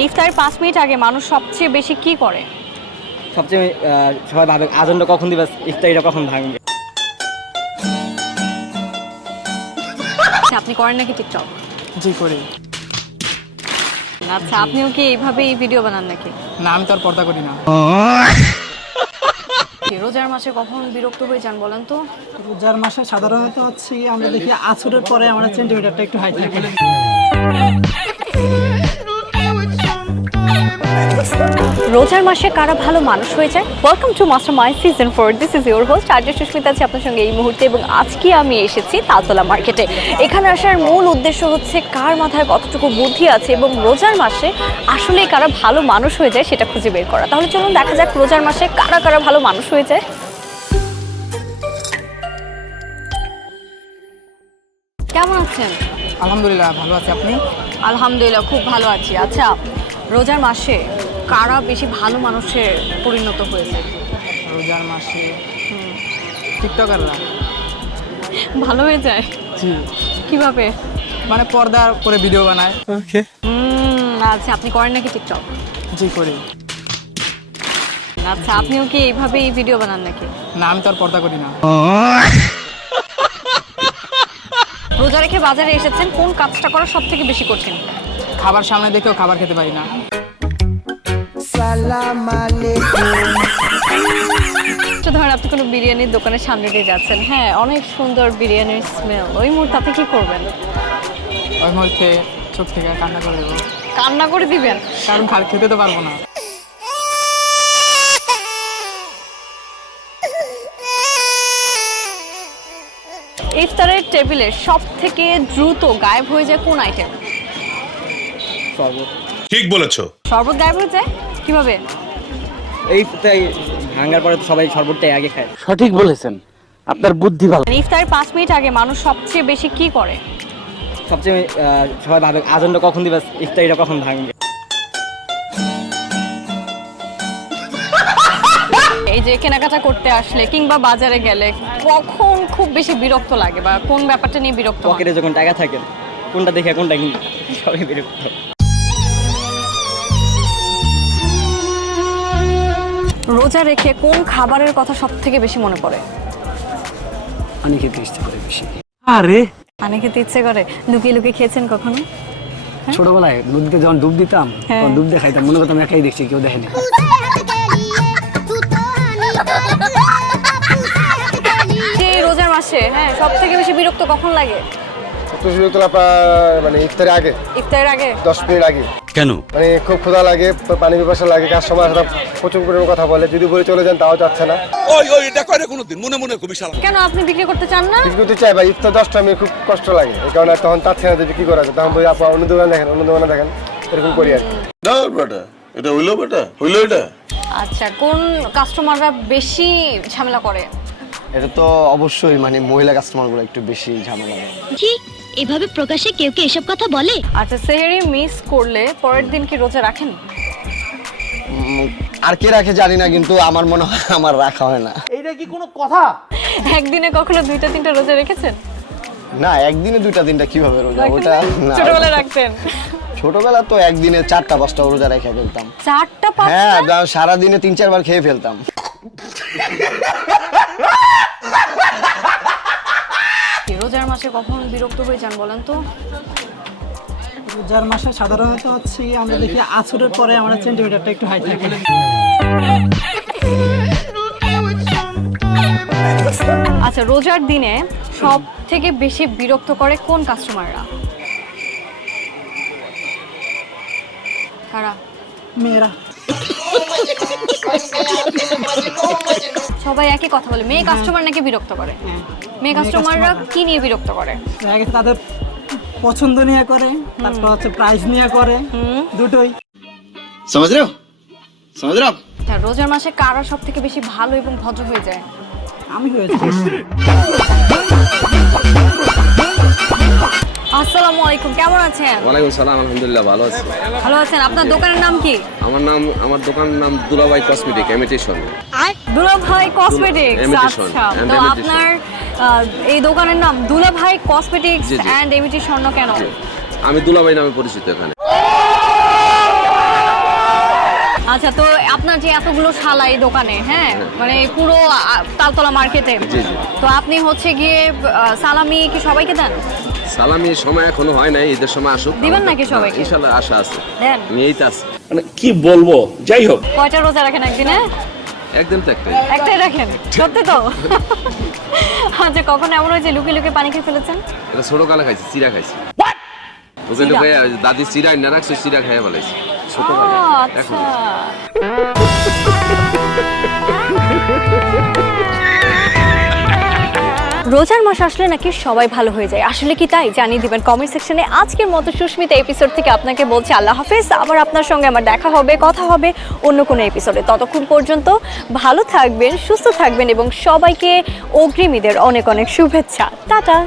মানে ইফতারের 5 মিনিট আগে মানুষ সবচেয়ে বেশি কি করে? সবচেয়ে সবাই ভাবে আজানটা কখন দিবে, ইফতারিটা কখন ভাঙবে। আপনি করেন নাকি টিকটক? জি করি। আচ্ছা, আপনিও কি এইভাবেই ভিডিও বানান নাকি? না, আমি তো আর পর্দা করি না। রোজার মাসে কখন বিরক্ত হয়ে যান বলেন তো? রোজার মাসে সাধারণত হচ্ছে আমরা দেখি আসরের পরে আমাদের সেন্টিমিটারটা একটু হাই থাকে। রোজার মাসে কারা ভালো মানুষ হয়ে যায়? Welcome to master mind season 4। This is your host Arya Sushmita, আছি আপনার সঙ্গে এই মুহূর্তে, এবং আজকে আমি এসেছি তালতলা মার্কেটে। এখানে আসার মূল উদ্দেশ্য হচ্ছে কার মাথায় কতটুকু বুদ্ধি আছে এবং রোজার মাসে আসলে কারা ভালো মানুষ হয়ে যায় সেটা খুঁজে বের করা। তাহলে চলুন দেখা যাক রোজার মাসে কারা কারা ভালো মানুষ হয়ে যায়। কেমন আছেন? আলহামদুলিল্লাহ ভালো আছি, আপনি? আলহামদুলিল্লাহ খুব ভালো আছি। আচ্ছা, রোজার মাসে কারা বেশি ভালো মানুষের পরিণত হয়েছে? রোজার মাসে টিকটকাররা ভালো হয়ে যায়? জি, কিভাবে? মানে পর্দা করে ভিডিও বানায়। আচ্ছা, আপনি করেন নাকি টিকটক? জি করি। আচ্ছা, আপনিও কি এইভাবেই ভিডিও বানান নাকি? না, আমি তো আর পর্দা করি না। রোজা রেখে বাজারে এসেছেন, কোন কাজটা করা সব থেকে বেশি কঠিন? খাবার সামনে দেখেও খাবার খেতে পারি না। ধরেন আপনি কোনো বিরিয়ানির দোকানের সামনে দিয়ে যাচ্ছেন, হ্যাঁ অনেক সুন্দর বিরিয়ানির স্মেল, ওই মুহূর্তে আপনি কি করবেন? ওই মুহূর্তে চোখ থেকে কান্না করে দেবো, কান্না করে দিবেন? কারণ খেতে তো পারবো না। ইফতারের টেবিলে সব থেকে দ্রুত গায়েব হয়ে যায় কোন আইটেম? শরবত। ঠিক বলেছো। শরবত গায়েব হয়ে যায় কিভাবে? এই ভাঙার পরে তো সবাই শরবতটাই আগে খায়। সঠিক বলেছেন, আপনার বুদ্ধি ভালো। মানে ইফতারের 5 মিনিট আগে মানুষ সবচেয়ে বেশি কি করে? সবচেয়ে সবাই ভাবে আজানটা কখন দিবে, ইফতারিটা কখন ভাঙবে। এই যে কেনাকাটা করতে আসলে কিংবা বাজারে গেলে কখন খুব বেশি বিরক্ত লাগে বা কোন ব্যাপারটা নিয়ে বিরক্ত হন? পকেটে যখন টাকা থাকে, কোনটা দেখে কোনটা কিনবে, সবাই বিরক্ত হয়। রোজা রেখে কোন খাবারের কথা সব থেকে বেশি মনে পড়ে? পানি খেতে ইচ্ছে করে বেশি। পানি খেতে ইচ্ছে করে? লুকিয়ে লুকিয়ে খেয়েছেন কখনো? ছোটবেলায় নদীতে যখন ডুব দিতাম, তখন ডুব দিয়ে খাইতাম, মনে করতাম একাই দেখছি, কেউ দেখেনি। এই রোজার মাসে হ্যাঁ সব থেকে বেশি বিরক্ত কখন লাগে? মানে ইফতারের আগে, ইফতারের আগে 10 মিনিট আগে। কেন? মানে খুব ক্ষুধা লাগে, পানি পিপাসা লাগে, কাস্টমার সাথে প্রচুর পরিমাণে কথা বলে, যদি বলে চলে যান তাও যাচ্ছে না। এটা করে কোনোদিন মনে মনে খুবই শালা। কেন আপনি বিক্রি করতে চান না? বিক্রি করতে চাই ভাই, ইফতার 10টা আমি খুব কষ্ট লাগে, এই কারণে তখন চাচ্ছি না যে বিক্রি করা যায়, তখন বলি আপা অন্য দোকানে দেখেন, অন্য দোকানে দেখেন, এরকম করি আর কি। না বেটা, এটা হইলো বেটা, হইলো এটা। আচ্ছা, কোন কাস্টমাররা বেশি ঝামেলা করে? এটা তো অবশ্যই মানে মহিলা কাস্টমারগুলো একটু বেশি ঝামেলা করে। কি এভাবে প্রকাশ্যে কেউ কি এসব কথা বলে? আচ্ছা, সেহরি মিস করলে পরের দিন কি রোজা রাখেন? আর কে রাখে জানি না, কিন্তু আমার মনে হয় আমার রাখা হয় না। একদিনে কখনো 2টা-3টা রোজা রেখেছেন? না, একদিনে 2টা-3টা কিভাবে রোজা, ওটা না। ছোটবেলায় রাখতেন? ছোটবেলা তো একদিনে 4টা-5টা রোজা রেখে ফেলতাম। 4টা-5টা? হ্যাঁ, সারাদিনে 3-4 বার খেয়ে ফেলতাম। রোজার মাসে কখন বিরক্ত হয়ে যান বলেন তো? রোজার মাসে সাধারণত হচ্ছে আমরা দেখি আসরের পরে আমাদের সেন্টিমিটারটা একটু হাই থাকে। আচ্ছা, রোজার দিনে সব থেকে বেশি বিরক্ত করে কোন কাস্টমাররা? কারা? মেয়েরা। সবাই একই কথা বলে, মেয়ে কাস্টমার নাকি বিরক্ত করে? মেয়ে কাস্টমাররা কি নিয়ে বিরক্ত করে? দেখা গেছে তাদের পছন্দ নিয়ে করে, তারপর হচ্ছে প্রাইস নিয়ে করে, দুটোই। समझ रहे हो? আচ্ছা, রোজার মাসে কারা সব থেকে বেশি ভালো এবং ভদ্র হয়ে যায়? আমি হয়েছি। আসসালামু আলাইকুম, কেমন আছেন? ওয়ালাইকুম সালাম, আলহামদুলিল্লাহ ভালো আছি। ভালো আছেন? আপনার দোকানের নাম কি? আমার দোকানের নাম দুলাভাই কসমেটিক ইমিটেশন। দুলাভাই কসমেটিক্স। Imitation আচ্ছা, and তো imitation। আপনার এই দোকানের নাম দুলাভাই কসমেটিক্স জি, জি। এন্ড ইমিটেশন কেন? আমি দুলাভাই নামে পরিচিত এখানে। আচ্ছা, দুলাভাই কসমেটিক্স এন্ড ইমিটেশন। জি, জি। কেন? আমি দুলাভাই নামে পরিচিত এখানে। আচ্ছা, তো আপনার যে এতগুলো শালা এই দোকানে, হ্যাঁ, মানে পুরো তালতলা মার্কেটে, জি জি। তো আপনি হচ্ছে গিয়ে সালামি কি সবাইকে দেন? সালামির সময় এখনো হয় নাই, ঈদের সময় আসুক দিবেন নাকি সবাইকে? ইনশাআল্লাহ আশা আছে, দেন। নিয়েই তো আছে। মানে কি বলবো, যাই হোক। কয়টা রোজা রাখেন একদিনে? একদম তো একটাই। একটাই রাখেন? সত্যি তো? আচ্ছা, কখনো এমন হয়েছে লুকিয়ে লুকিয়ে পানি খেয়ে ফেলেছেন? এটা ছোটকালে খাইছি, চিরা খাইছি। ওকে লোকে দাদি চিরা না রাখছে, চিরা খাইয়া বলাইছি ছোটকালে। এখন আচ্ছা। রোজার মাস আসলে নাকি সবাই ভালো হয়ে যায়, আসলে কি তাই? জানিয়ে দিবেন কমেন্ট সেকশনে। আজকের মতো সুস্মিতা এপিসোড থেকে আপনাকে বলছি আল্লাহ হাফেজ। আবার আপনার সঙ্গে আমার দেখা হবে, কথা হবে অন্য কোনো এপিসোডে। ততক্ষণ পর্যন্ত ভালো থাকবেন, সুস্থ থাকবেন এবং সবাইকে অগ্রিম ঈদের অনেক অনেক শুভেচ্ছা। টাটা।